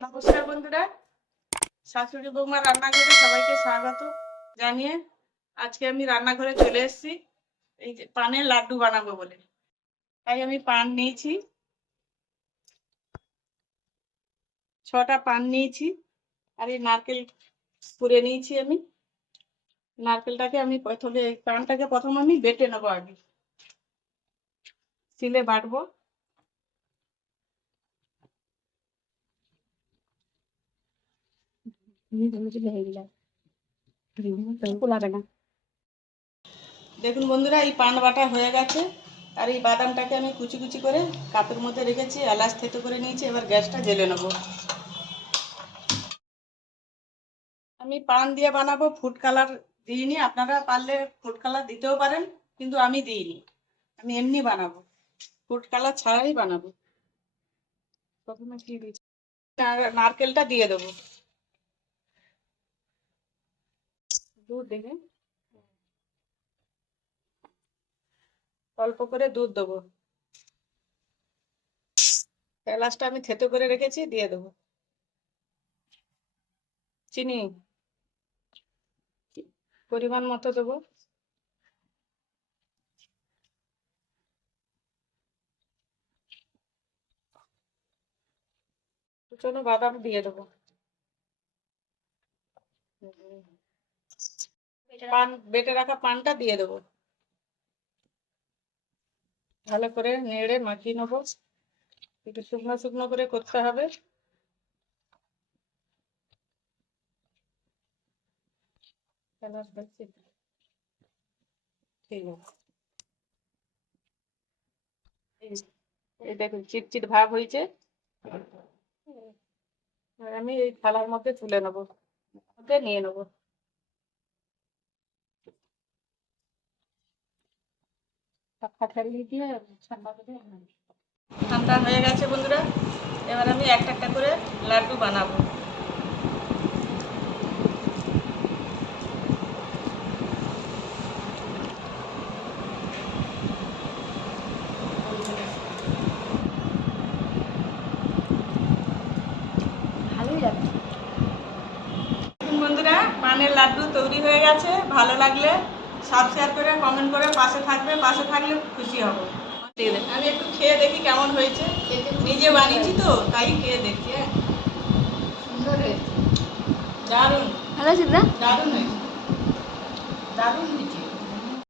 নমস্কার বন্ধুরা, শাশুড়ি বৌমা রান্নাঘরে সবাইকে স্বাগত জানিয়ে আজকে আমি রান্নাঘরে চলে এসেছি এই যে পানের লাড্ডু বানাবো বলে। তাই আমি পান নিয়েছি, 6টা পান নিয়েছি আর এই নারকেল কুড়ে নিয়েছি। আমি নারকেলটাকে আমি প্রথমে পানটাকে আমি বেটে নেবো, আগে শিলে বাটবো। দেখুন বন্ধুরা, এই পান বাটা হয়ে গেছে আর এই বাদামটাকে আমি কুচি কুচি করে কাপের মধ্যে রেখেছি, এলাচ থেতো করে নিয়েছি। এবার গ্যাসটা জ্বেলে নেবো। আমি পান দিয়ে বানাবো, ফুড কালার দিইনি। আপনারা পারলে ফুড কালার দিতেও পারেন, কিন্তু আমি দিইনি। আমি এমনি বানাবো, ফুড কালার ছাড়াই বানাবো। প্রথমে কি দিচ্ছি, নারকেলটা দিয়ে দেবো। দুধ দেবে, অল্প করে দুধ দেবো। এলাচটা আমি থেতো করে রেখেছি, দিয়ে দেবো। চিনি পরিমাণ মতো দেবো। কুচনো বাদাম দিয়ে দেবো। পান বেটে রাখা পানটা দিয়ে দেবো। ভালো করে নেড়ে মাখিয়ে নেবো। একটু শুকনো শুকনো করে করতে হবে। ঠিক আছে, এই দেখুন চিটচিট ভাব হয়েছে। আমি এই থালার মধ্যে তুলে নেবো, মধ্যে নিয়ে নেবো। ঠান্ডা হয়ে গেছে বন্ধুরা, এবার আমি একটা একটা করে লাড্ডু বানাবো। বন্ধুরা, পানের লাড্ডু তৈরি হয়ে গেছে। ভালো লাগলে সাবস্ক্রাইব করে কমেন্ট করে পাশে থাকবে, পাশে থাকলে খুশি হব। আমি একটু খেয়ে দেখি কেমন হয়েছে। নিজে বানিয়েছি তো, তাই খেয়ে দেখছি। হ্যাঁ, সুন্দর হয়েছে, দারুণ, ভালো আছে, দারুণ হয়েছে, দারুণ হয়েছে।